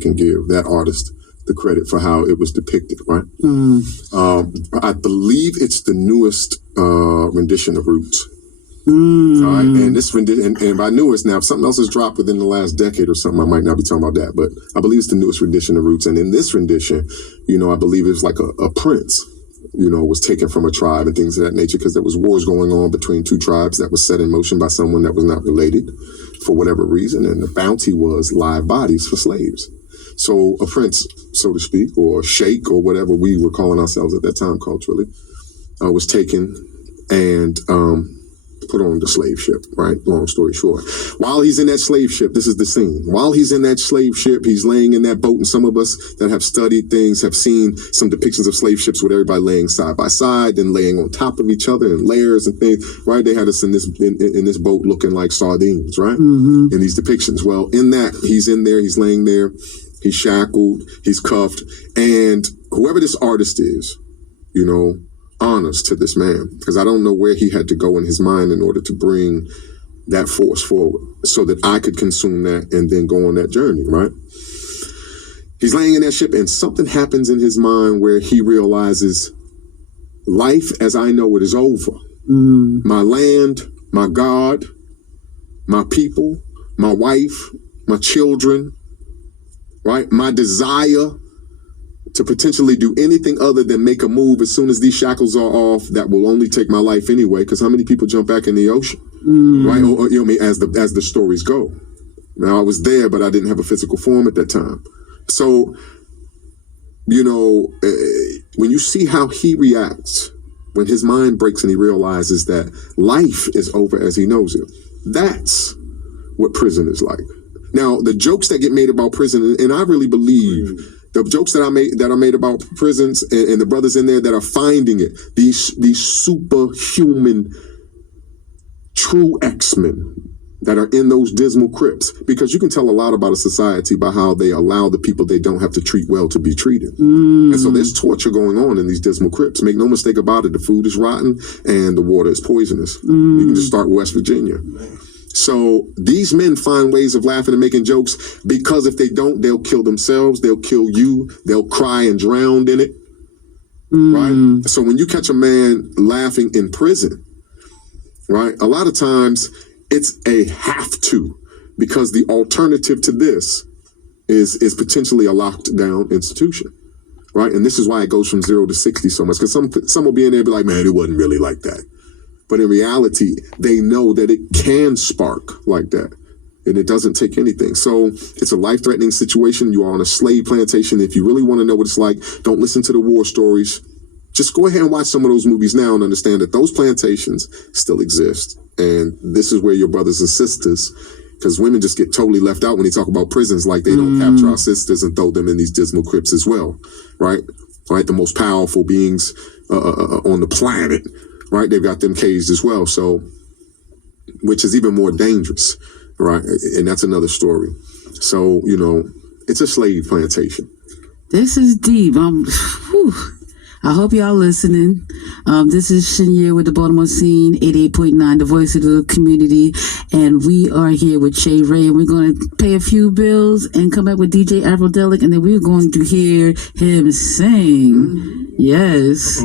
can give that artist the credit for how it was depicted, right? I believe it's the newest rendition of Roots. All right, and this rendition, and by newest now, if something else has dropped within the last decade or something, I might not be talking about that, but I believe it's the newest rendition of Roots. And in this rendition, I believe it was like a prince, was taken from a tribe and things of that nature, because there was wars going on between two tribes that was set in motion by someone that was not related for whatever reason, and the bounty was live bodies for slaves. So a prince, so to speak, or a sheikh, or whatever we were calling ourselves at that time culturally, was taken and put on the slave ship, right? Long story short. While he's in that slave ship, this is the scene. While he's in that slave ship, he's laying in that boat, and some of us that have studied things have seen some depictions of slave ships with everybody laying side by side and laying on top of each other in layers and things, right? They had us in this boat looking like sardines, right? In these depictions. Well, in that, he's in there, he's laying there, he's shackled, he's cuffed, and whoever this artist is, honors to this man, because I don't know where he had to go in his mind in order to bring that force forward so that I could consume that and then go on that journey, right? He's laying in that ship, and something happens in his mind where he realizes life as I know it is over. My land, my God, my people, my wife, my children, right? My desire to potentially do anything other than make a move as soon as these shackles are off, that will only take my life anyway, because how many people jump back in the ocean, right? Or, as the stories go. Now, I was there, but I didn't have a physical form at that time. So, when you see how he reacts, when his mind breaks and he realizes that life is over as he knows it, that's what prison is like. Now, the jokes that get made about prison, and I really believe the jokes that are made about prisons and the brothers in there that are finding it, these superhuman, true X-Men that are in those dismal crypts, because you can tell a lot about a society by how they allow the people they don't have to treat well to be treated. And so there's torture going on in these dismal crypts. Make no mistake about it, the food is rotten and the water is poisonous. You can just start with West Virginia. So these men find ways of laughing and making jokes, because if they don't, they'll kill themselves, they'll kill you, they'll cry and drown in it, right? So when you catch a man laughing in prison, right, a lot of times it's a have to, because the alternative to this is potentially a locked down institution, right? And this is why it goes from 0 to 60 so much, because some will be in there and be like, man, it wasn't really like that. But in reality, they know that it can spark like that, and it doesn't take anything. So it's a life-threatening situation. You are on a slave plantation. If you really want to know what it's like, don't listen to the war stories. Just go ahead and watch some of those movies now and understand that those plantations still exist. And this is where your brothers and sisters, because women just get totally left out when they talk about prisons, like they don't capture our sisters and throw them in these dismal crypts as well, right? Right, the most powerful beings on the planet. Right, they've got them caged as well, so, which is even more dangerous, right? And that's another story. So, it's a slave plantation. This is deep. I hope y'all listening. This is Shania with the Baltimore Scene, 88.9, the voice of the community, and we are here with Shay Ray, and we're going to pay a few bills and come back with DJ Afrodelic, and then we're going to hear him sing. Yes.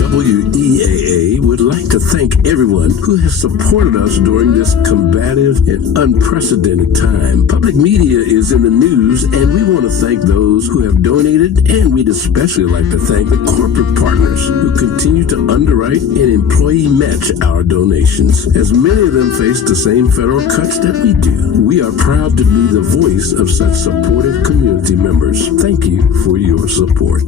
WEAA would like to thank everyone who has supported us during this combative and unprecedented time. Public media is in the news, and we want to thank those who have donated, and we'd especially like to thank the corporate partners who continue to underwrite and employee match our donations, as many of them face the same federal cuts that we do. We are proud to be the voice of such supportive community members. Thank you for your support.